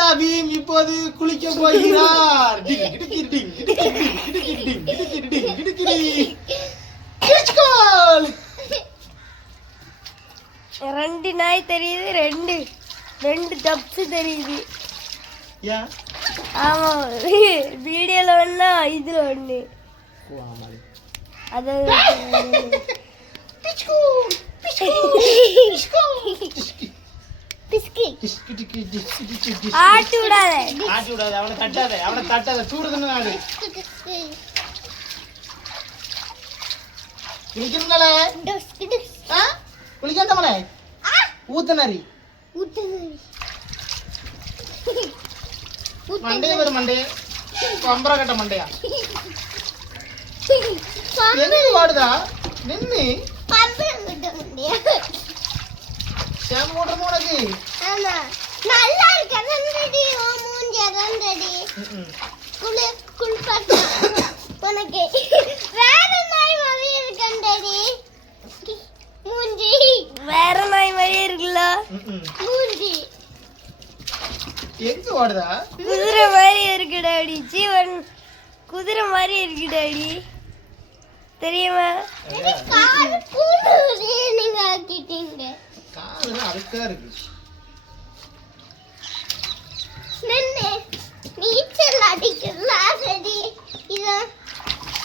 தாத்தா பீம் இப்போது குளிக்க போகிறார். ரெண்டு நாய் தெரியுது, ரெண்டு ரெண்டு டப்ஸ் தெரியுது. ஆமா, வீடியோல ஒண்ணா இதுல ஒண்ணு. அது ஆட்டி விடாத, அவனை தட்டாத சூடுதுன்னு நாடு குளிக்கண்டமலை ஊத்தனரி மண்டைய ஒரு மண்டைய பம்பர கட்ட மண்டையா எங்க வாடுதா நின்னு உனக்கு நல்லா இருக்கு. உனக்கு வேற நாய் மாதிரி இருக்கண்டடி மூஞ்சி, வேற நாய் மாதிரி இருக்குல்ல மூஞ்சி. எங்க வாடுதா குதிரை மாதிரி இருக்குடாடி, ஜீவன் குதிரை மாதிரி இருக்குடாடி, தெரியுமா? கால் பூண்டு நீங்க ஆக்கிட்டீங்க. கால் அழுக்கா இருக்கு. நின்னு நீச்சல் அடிக்கலாடி. இத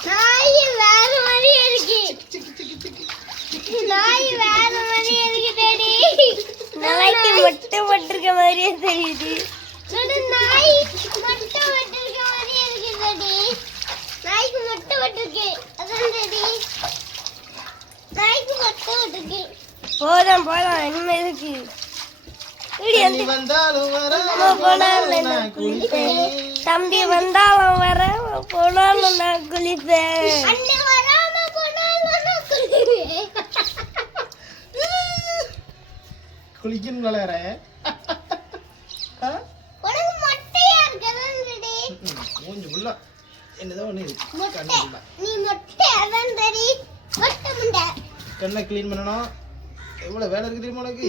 நாய் வேற மாதிரி இருக்கு, நாய் வேற மாதிரி இருக்குடாடி. நாய்க்கு மொட்டை போட்டிருக்க மாதிரியே தெரியுது. நாய் மொட்டை போட்டிருக்க மாதிரியே இருக்குடாடி. நாய்க்கு மொட்டை போட்டிருக்கு, அதான் டேடி. நாய்க்கு மொட்டை போட்டிருக்கு. போதும் போதும், இனிமே இருக்கு. தம்பி வந்தாலும் வர போனாலும் நான் குளிப்பேன். குளிக்கணும் விளையாட மூஞ்சி உள்ள என்னதான் ஒண்ணு இருக்கு. கண்ணை கிளீன் பண்ணணும். எவ்வளவு வேலை இருக்கு தெரியுமா உனக்கு?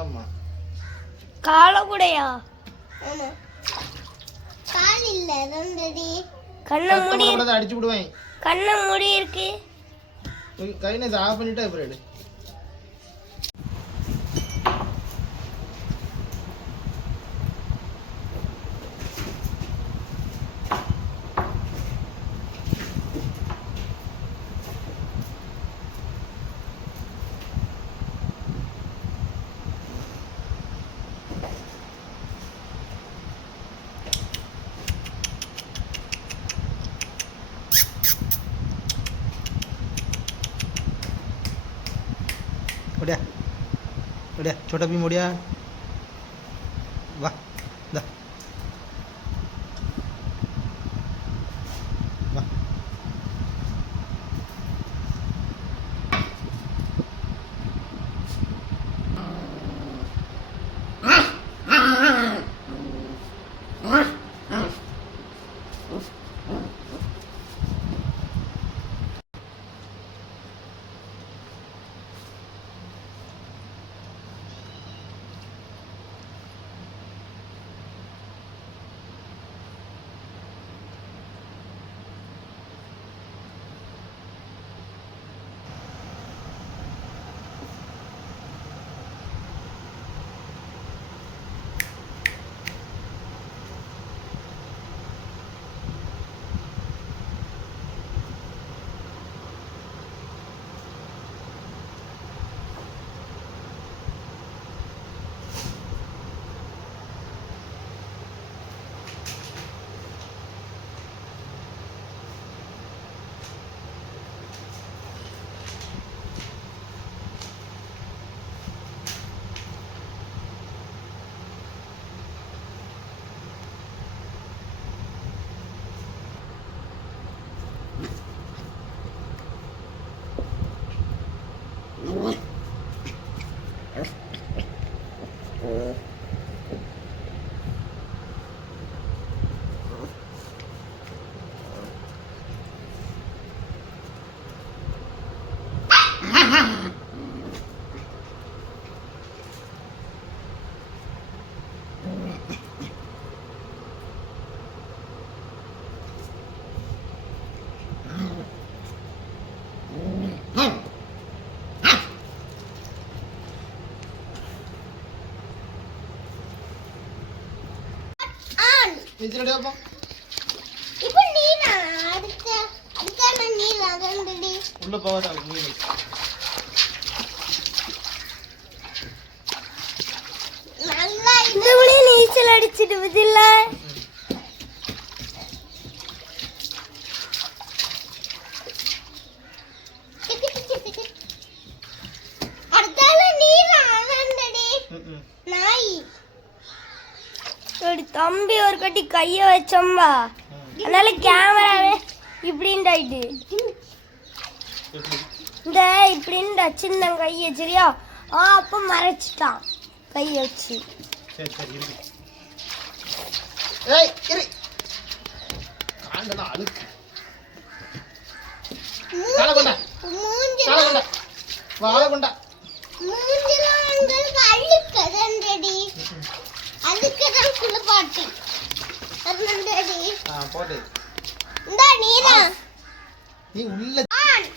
ஆமா, கால கூடயா? கால் இல்ல, கண்ண மூடி அடிச்சு விடுவேன். கண்ண மூடி இருக்கு. கைனை ஆஃப் பண்ணிட்டா அப்புறம் எடு. उड्या उड्या छोटा भीम उड्या वाह दा वाह நீச்சல் அடி பாப்போம். இப்போ நீனா அடுத்த நீர் அதண்டடி உள்ள போகாத மீன். நல்லா இந்த மணி நீச்சல் அடிச்சிட்டு பதில்ல. அடுத்தால நீனா அதண்டடி நாய். ஒரு தம்பி ஒரு கட்டி கைய வச்சோம்பா, அதனால கேமராவே இப்படின்னு ஆயிட்டு. இந்த இப்படின்னு சின்ன கைய சரியா அப்ப மறைச்சிட்டான் கைய வச்சு. சரி சரி இரு. ஏய் இரு. காண்டனா அழுக்கு. கால கொண்டா. கால கொண்டா. வால கொண்டா. மூஞ்சில உங்களுக்கு அழுக்கு அதண்டடி. அதுக்குதான் குளிப்பாட்டி அதண்டடி. போடு. இந்த நீரா நீ உள்ள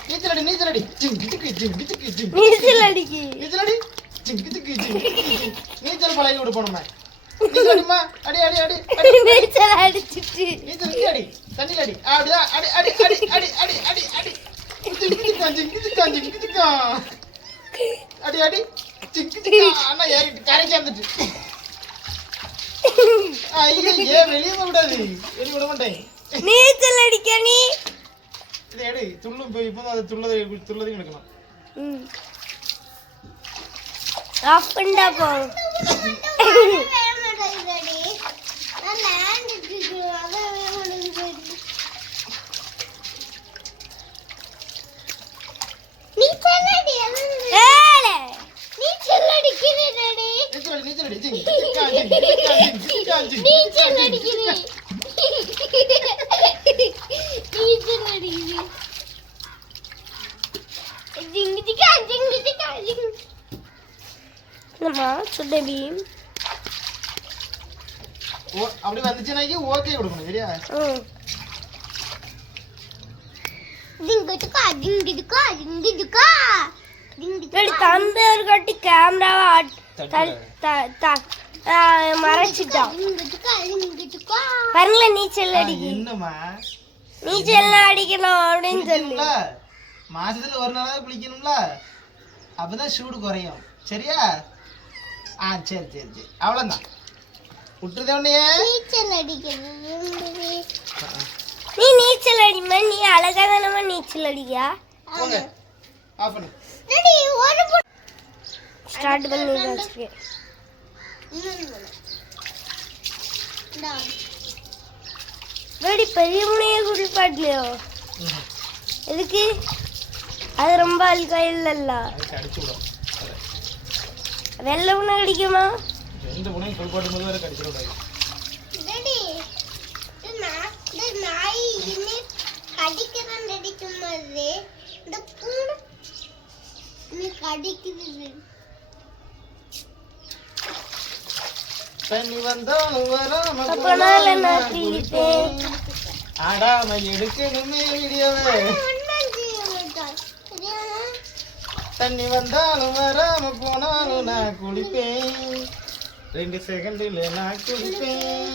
நீச்சல் அடி நீச்சல் அடி. ஜிங்கிட்டுக்கு ஜிங்கிட்டுக்கு ஜிங். நீச்சல் அடிக்கு. நீச்சல் அடி. ஜிங்கிட்டுக்கு ஜிங். நீச்சல் பழகி விட போணுமே. நீச்சல் அடிமா. அடி அடி அடி. நீச்சல் அடிச்சிட்டு. நீச்சல் அடி. தண்ணில அடி. அப்படியே அடி அடி அடி அடி அடி அடி அடி. ஜிங்கிட்டுக்கு ஜிங்கிட்டுக்கு ஜிங்கிட்டுக்கு. அடி அடி. ஜிங்கிட்டுக்கு. அண்ணா ஏறிட்டு கரைக்கு வந்துட்டு. ஐயோ வெளியே போக கூடாது. வெளியே விட மாட்டேன். நீச்சல் அடிக்க நீ. இது எடு துள்ளும் இப்போதான் அது துள்ளதையும் எடுக்கலாம். ஆஃப் பண்ணா போ. அப்படி வந்துச்சுன்னா ஓகே கொடுக்கணும் சரியா. தம்பி ஒரு கட்டி கேமராவை மறைச்சிட்டான். பாருங்கள நீச்சல் அடிக்க. என்னமா நீச்சல் அடிக்கணும் அப்படின்னு சொல்லி மாசத்துல ஒரு நாளாவது குளிக்கணும்ல, அப்பதான் சூடு குறையும் சரியா. சரி சரி சரி அவ்வளவுதான். விட்டுருதே உன்னையே நீச்சல் அடிக்கிறது. நீ நீச்சல் அடிமா, நீ அழகா தானமா நீச்சல் அடிக்கா. ஆஃப் பண்ணு. ஸ்டார்ட் பண்ணி பெரிய முனைய குளிப்பாட்டலையோ எதுக்கு? அது ரொம்ப அழுக்கா இல்லல்ல. வெள்ளை முனை கடிக்குமா? ரெண்டு முனையும் குளிப்பாட்டும் போது வேற கடிச்சிட கூடாது. நாய் கடிக்கிறேன் கடிக்கும் போது இந்த பூனை நீ கடிக்குது. தண்ணி வந்தாலும் வராம ஆடாம எடுக்கணுமே வீடியோவே. தண்ணி வந்தாலும் வராம போனாலும் நான் குளிப்பேன், 2 செகண்ட்ல நான் குளிப்பேன்.